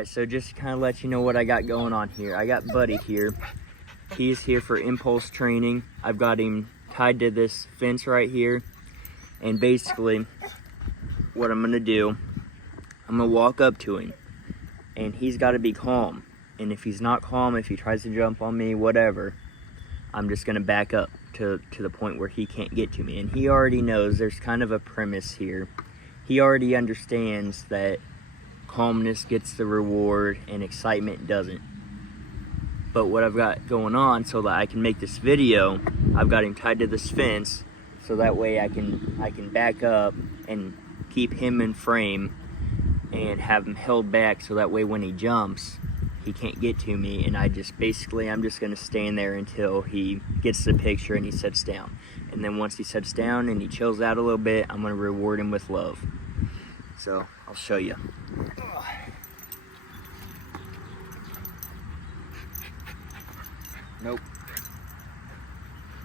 Alright, so just to kind of let you know what I got going on here. I got Buddy here. He's here for impulse training. I've got him tied to this fence right here. And basically, what I'm going to do, I'm going to walk up to him. And he's got to be calm. And if he's not calm, if he tries to jump on me, whatever, I'm just going to back up to the point where he can't get to me. And he already knows there's kind of a premise here. He already understands that calmness gets the reward and excitement doesn't. But what I've got going on so that I can make this video, I've got him tied to this fence so that way I can back up and keep him in frame and have him held back so that way when he jumps, he can't get to me. And I'm just gonna stand there until he gets the picture and he sits down. And then once he sits down and he chills out a little bit, I'm gonna reward him with love. So I'll show you. Nope.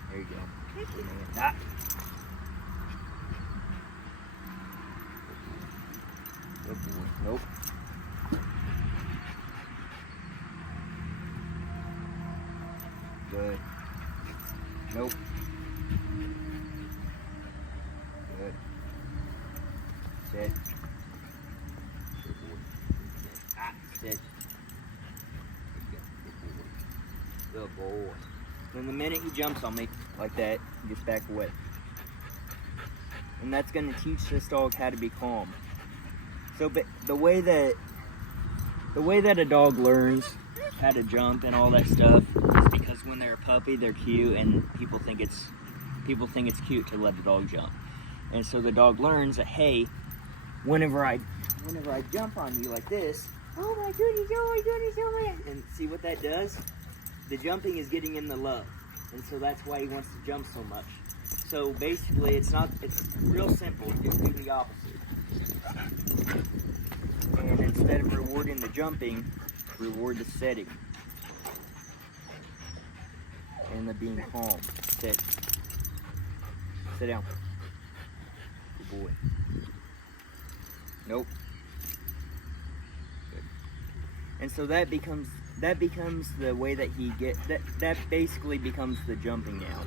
There you go. Ah. Nope. Good. Nope. Good. Sit. Ah, sit. Good boy. Then the minute he jumps on me like that, he gets back away. And that's going to teach this dog how to be calm. So, but the way that a dog learns how to jump and all that stuff is because when they're a puppy, they're cute, and people think it's cute to let the dog jump. And so the dog learns that, hey, whenever I jump on you like this, oh my goodness, oh my goodness, oh my goodness. And see what that does? The jumping is getting him the love. And so that's why he wants to jump so much. So basically, it's real simple. Just do the opposite. And instead of rewarding the jumping, reward the sitting. And the being calm. Sit. Sit down. Good boy. Nope. Good. And so that becomes the way that he gets, that basically becomes the jumping now.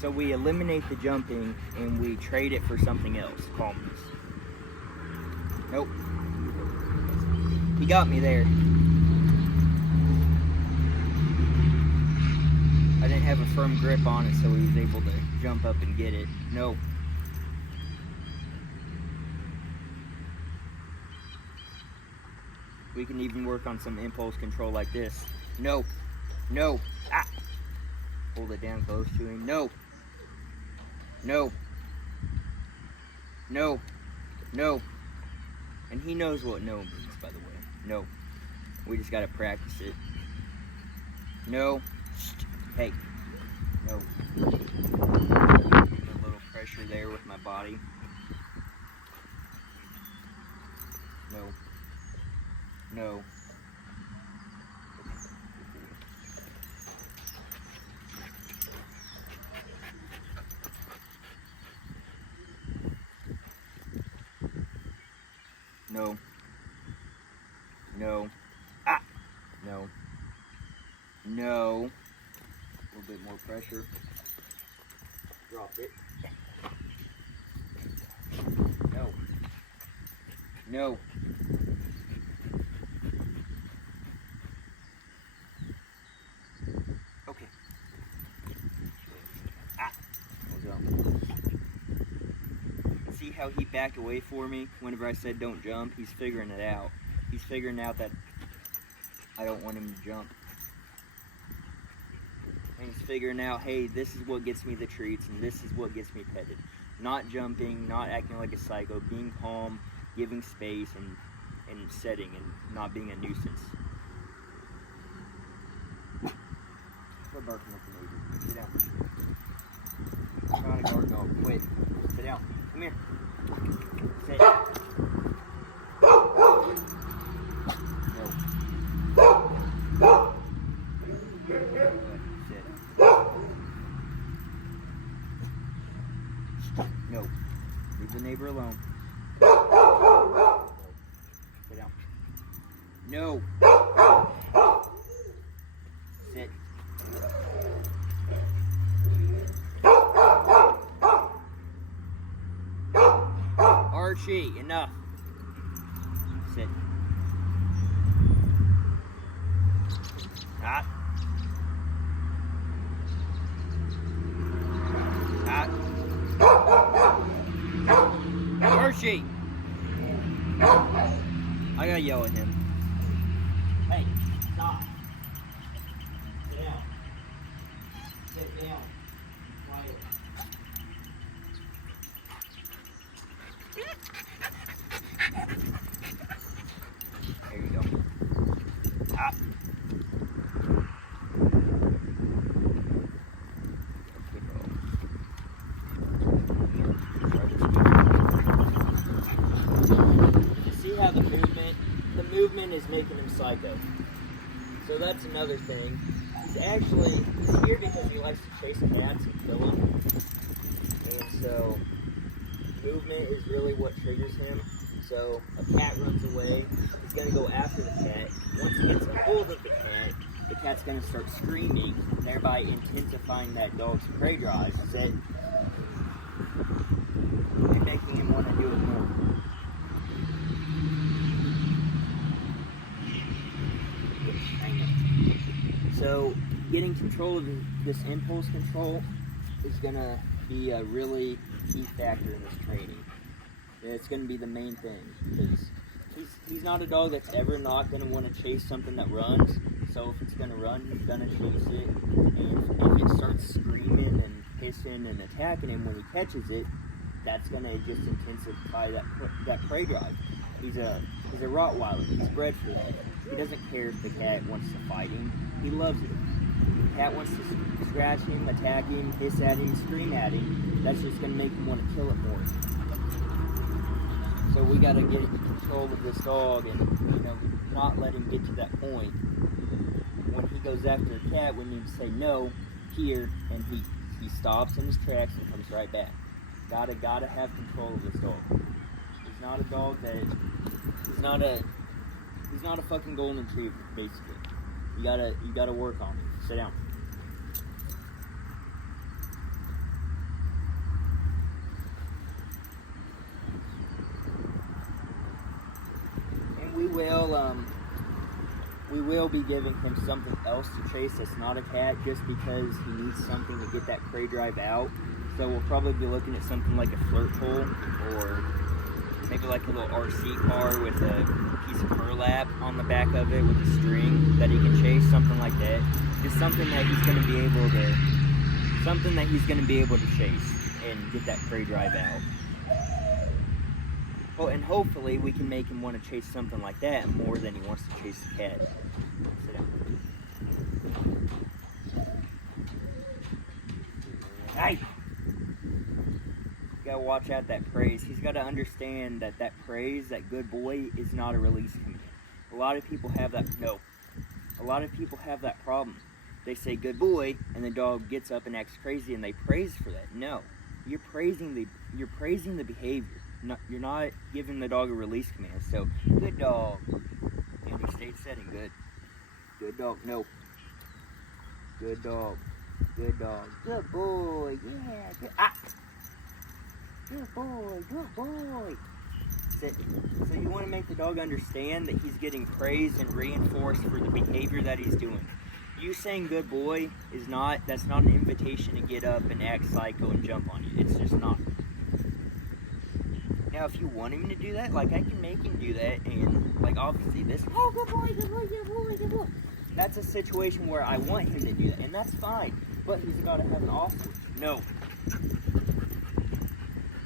So we eliminate the jumping and we trade it for something else, calmness. Nope. He got me there. I didn't have a firm grip on it, so he was able to jump up and get it. No. We can even work on some impulse control like this. No. No. Ah. Hold it down close to him. No. No. No. No. And he knows what no means, by the way. No. We just gotta practice it. No. Hey. No. A little pressure there with my body. No. No. No. No. Ah! No. No. A little bit more pressure. Drop it. No. No. Okay. Ah! Hold on. See how he backed away for me whenever I said don't jump? He's figuring it out. He's figuring out that I don't want him to jump. And he's figuring out, hey, this is what gets me the treats and this is what gets me petted. Not jumping, not acting like a psycho, being calm, giving space and setting and not being a nuisance. Quit barking at the neighbor. Sit down. I'm trying to guard dog. Quit. Sit down. Come here. Sit. No. Sit. No. Leave the neighbor alone. Sit down. No. Sit. Archie, enough. Sit. Hot. Hot. Archie! I gotta yell at him. Hey, stop. Sit down. Sit down. Quiet. There you go. Ah. You see how the movement is making him psycho. So that's another thing. He's here because he likes to chase cats and kill them. And so movement is really what triggers him. So a cat runs away, he's going to go after the cat. Once he gets a hold of the cat's going to start screaming, thereby intensifying that dog's prey drive. Sit. And making him want to do it more. So getting control of this impulse control is going to be a really key factor in this training. It's going to be the main thing, because he's not a dog that's ever not going to want to chase something that runs. So if it's going to run, he's going to chase it. And if it starts screaming and hissing and attacking him when he catches it, that's going to just intensify that prey drive. He's a Rottweiler. He's bred for that. He doesn't care if the cat wants to fight him. He loves it. If the cat wants to scratch him, attack him, hiss at him, scream at him, that's just going to make him want to kill it more. So we got to get control of this dog and, not let him get to that point. When he goes after a cat, we need to say no, here, and he stops in his tracks and comes right back. Gotta have control of this dog. He's not a dog that, he's not a fucking golden retriever, basically. You gotta work on him. Sit down. We will be giving him something else to chase that's not a cat, just because he needs something to get that prey drive out. So we'll probably be looking at something like a flirt pole, or maybe like a little RC car with a piece of burlap on the back of it with a string that he can chase, something like that. Just something that he's going to be able to chase and get that prey drive out. Oh, and hopefully we can make him want to chase something like that more than he wants to chase the cat. Sit down. Hey! You gotta watch out that praise. He's gotta understand that praise, that good boy, is not a release command. A lot of people have that. No. A lot of people have that problem. They say good boy, and the dog gets up and acts crazy, and they praise for that. No. You're praising the behavior. No, you're not giving the dog a release command. So, good dog. And he stayed setting. Good. Good dog. Nope. Good dog. Good dog. Good boy. Yeah. Good. Ah. Good boy. Good boy. So you want to make the dog understand that he's getting praised and reinforced for the behavior that he's doing. You saying good boy that's not an invitation to get up and act psycho and jump on you. It's just not. Now, if you want him to do that, like, I can make him do that, and, like, obviously this, oh, good boy, good boy, good boy, good boy. That's a situation where I want him to do that, and that's fine, but he's got to have an off switch. No.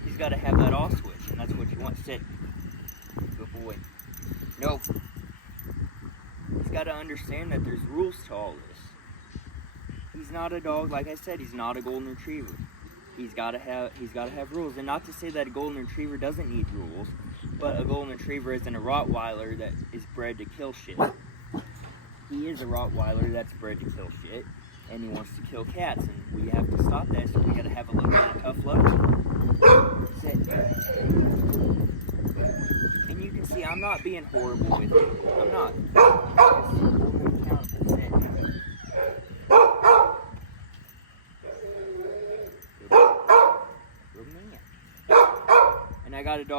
He's got to have that off switch, and that's what you want. Sit. Good boy. No. He's got to understand that there's rules to all this. He's not a dog, like I said, he's not a golden retriever. He's got to have rules, and not to say that a golden retriever doesn't need rules, but a golden retriever isn't a Rottweiler that is bred to kill shit. He is a Rottweiler that's bred to kill shit, and he wants to kill cats, and we have to stop that. So we got to have a little bit of tough love. Sit. And you can see I'm not being horrible with him. I'm not.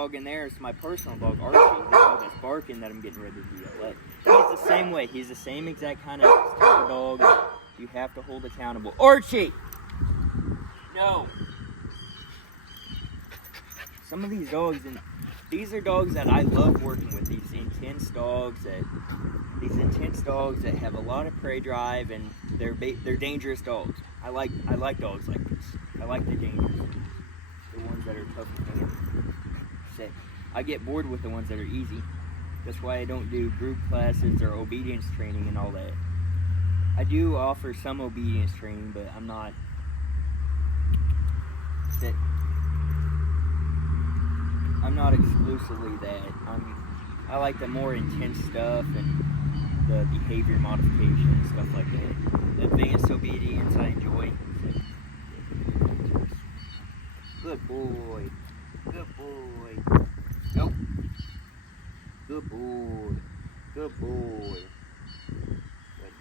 dog in there is my personal dog, Archie, the dog that's barking that I'm getting ready to yell at. He's the same way. He's the same exact kind of type of dog you have to hold accountable. Archie! No. Some of these dogs, and these are dogs that I love working with. These intense dogs that have a lot of prey drive, and they're dangerous dogs. I like dogs like this. I like the dangerous ones, the ones that are tough to handle. I get bored with the ones that are easy. That's why I don't do group classes or obedience training and all that. I do offer some obedience training, but I'm not. I'm not exclusively that. I like the more intense stuff and the behavior modification and stuff like that. The advanced obedience I enjoy. Good boy. Good boy. Nope. Good boy. Good boy. Good.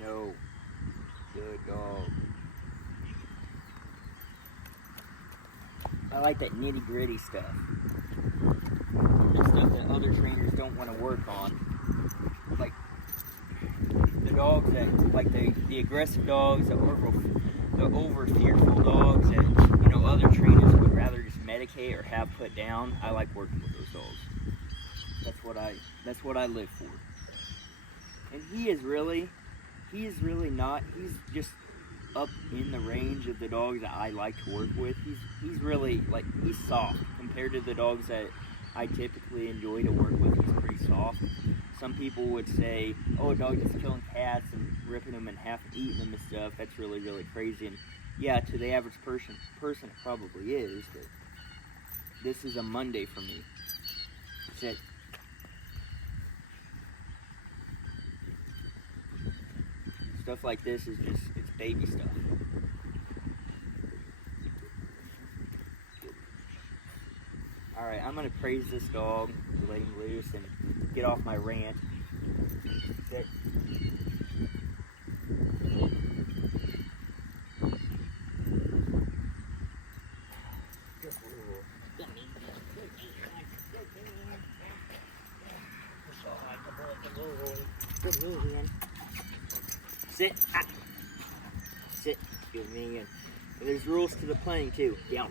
No. Good dog. I like that nitty-gritty stuff. The stuff that other trainers don't want to work on. Like the dogs that, like the aggressive dogs, the over fearful dogs that, you know, other trainers would rather just medicate or have put down. I like working with those dogs. That's what I live for. And he is really not, he's just up in the range of the dogs that I like to work with. He's really, like, he's soft compared to the dogs that I typically enjoy to work with. He's pretty soft. Some people would say, oh, a dog just killing cats and ripping them in half and eating them and stuff. That's really, really crazy. And yeah, to the average person it probably is, but this is a Monday for me. Sit. Stuff like this is just, it's baby stuff. Alright, I'm going to praise this dog, let him loose, and get off my rant. Sit. Good man. Sit. Ah. Sit. Good man. And there's rules to the playing too. Down.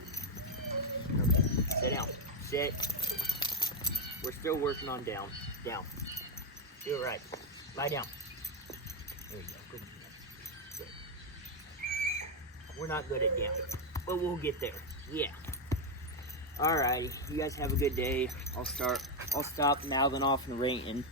Okay. Sit down. Sit. We're still working on down. Down. Do it right. Lie down. There you go. Good. Good. We're not good at down, but we'll get there. Yeah. Alrighty. You guys have a good day. I'll stop mouthing off and ranting.